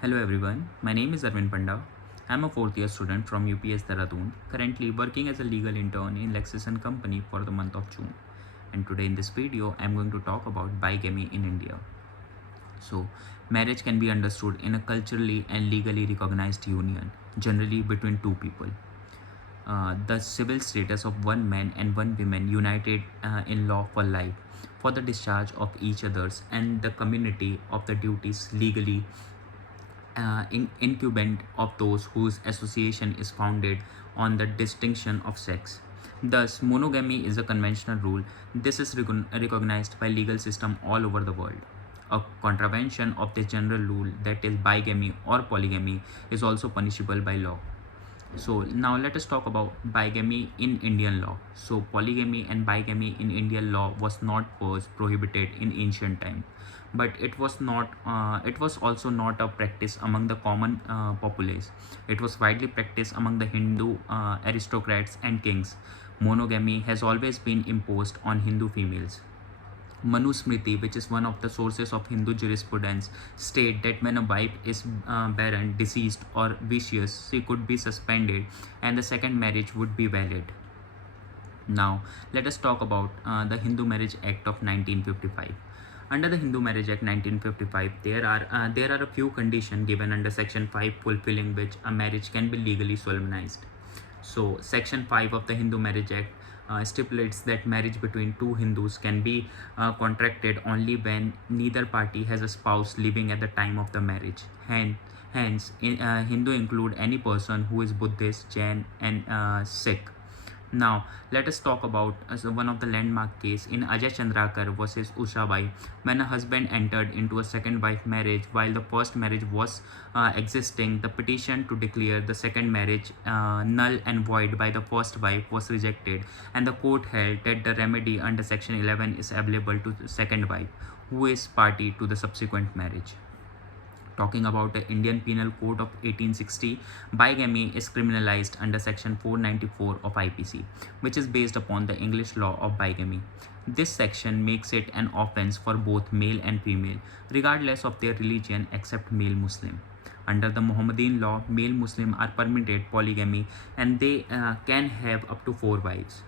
Hello everyone, my name is Arvind Panda. I'm a fourth year student from UPS Dehradun, currently working as a legal intern in Lexis & Company for the month of June. And today in this video, I'm going to talk about bigamy in India. So, marriage can be understood in a culturally and legally recognized union, generally between two people. The civil status of one man and one woman united in law for life, for the discharge of each other's and the community of the duties legally incumbent of those whose association is founded on the distinction of sex. Thus, monogamy is a conventional rule. This is recognized by legal system all over the world. A contravention of this general rule, that is bigamy or polygamy, is also punishable by law. So now let us talk about bigamy in Indian law. So polygamy and bigamy in Indian law was not first prohibited in ancient time, but it was not. It was also not a practice among the common populace. It was widely practiced among the Hindu aristocrats and kings. Monogamy has always been imposed on Hindu females. Manusmriti, which is one of the sources of Hindu jurisprudence, state that when a wife is barren, deceased, or vicious, she could be suspended and the second marriage would be valid. Now, let us talk about the Hindu Marriage Act of 1955. Under the Hindu Marriage Act 1955, there are a few conditions given under Section 5 fulfilling which a marriage can be legally solemnized. So, Section 5 of the Hindu Marriage Act stipulates that marriage between two Hindus can be contracted only when neither party has a spouse living at the time of the marriage. Hindu include any person who is Buddhist, Jain, and Sikh. Now, let us talk about one of the landmark case in Ajay Chandrakar versus Ushabai, when a husband entered into a second wife marriage while the first marriage was existing. The petition to declare the second marriage null and void by the first wife was rejected, and the court held that the remedy under Section 11 is available to the second wife, who is party to the subsequent marriage. Talking about the Indian Penal Code of 1860, bigamy is criminalized under Section 494 of IPC, which is based upon the English law of bigamy. This section makes it an offense for both male and female, regardless of their religion except male Muslim. Under the Mohammedan law, male Muslim are permitted polygamy and they can have up to 4 wives.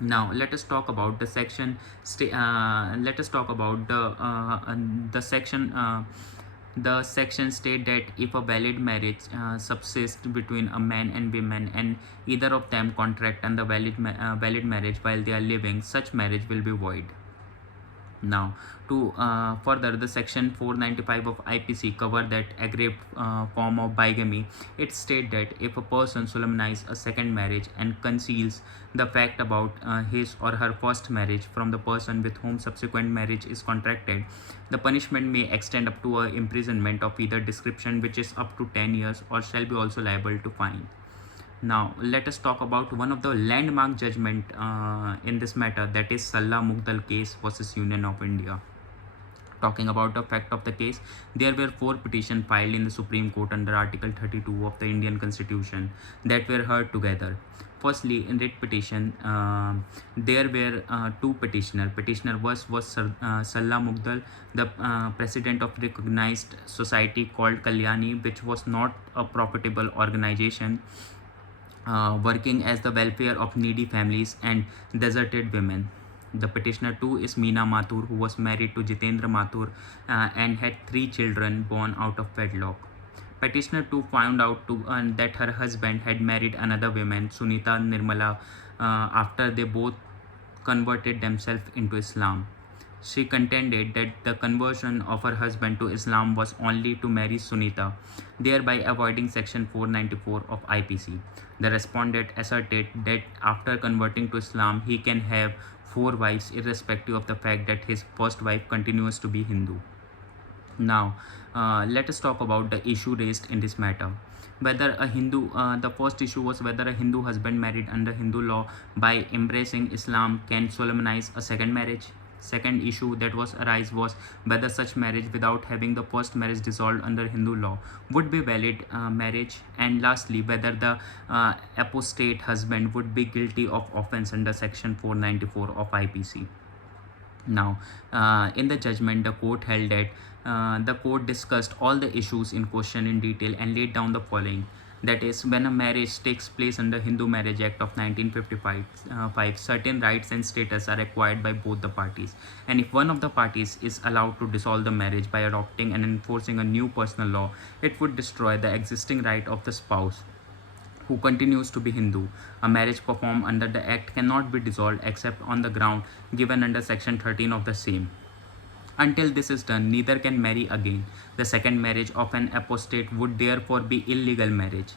Now let us talk about the section. Let us talk about the section. The section state that if a valid marriage subsists between a man and woman and either of them contract under valid marriage while they are living, such marriage will be void. Now, to further, the section 495 of IPC cover that aggraved form of bigamy. It states that if a person solemnizes a second marriage and conceals the fact about his or her first marriage from the person with whom subsequent marriage is contracted, the punishment may extend up to a imprisonment of either description, which is up to 10 years, or shall be also liable to fine. Now, let us talk about one of the landmark judgment in this matter, that is Salla Mugdal case versus Union of India. Talking about the fact of the case, there were 4 petitions filed in the Supreme Court under Article 32 of the Indian Constitution that were heard together. Firstly, in writ petition, there were 2 petitioners. Petitioner was Salla Mugdal, the president of recognized society called Kalyani, which was not a profitable organization working as the welfare of needy families and deserted women. The petitioner too is Meena Mathur, who was married to Jitendra Mathur and had 3 children born out of wedlock. Petitioner too found out that her husband had married another woman, Sunita Nirmala, after they both converted themselves into Islam. She contended that the conversion of her husband to Islam was only to marry Sunita, thereby avoiding Section 494 of IPC. The respondent asserted that after converting to Islam, he can have 4 wives irrespective of the fact that his first wife continues to be Hindu. Now, let us talk about the issue raised in this matter. The first issue was whether a Hindu husband married under Hindu law by embracing Islam can solemnize a second marriage. Second issue that was arise was whether such marriage without having the first marriage dissolved under Hindu law would be valid marriage, and lastly whether the apostate husband would be guilty of offense under Section 494 of IPC. Now, in the judgment, the court held that The court discussed all the issues in question in detail and laid down the following. That is, when a marriage takes place under Hindu Marriage Act of 1955, certain rights and status are acquired by both the parties. And if one of the parties is allowed to dissolve the marriage by adopting and enforcing a new personal law, it would destroy the existing right of the spouse who continues to be Hindu. A marriage performed under the Act cannot be dissolved except on the ground given under Section 13 of the same. Until this is done, neither can marry again. The second marriage of an apostate would therefore be illegal marriage.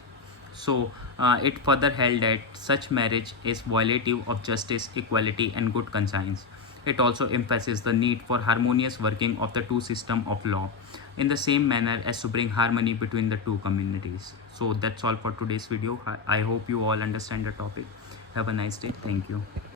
So, it further held that such marriage is violative of justice, equality, and good conscience. It also emphasizes the need for harmonious working of the two systems of law in the same manner as to bring harmony between the two communities. So, that's all for today's video. I hope you all understand the topic. Have a nice day. Thank you.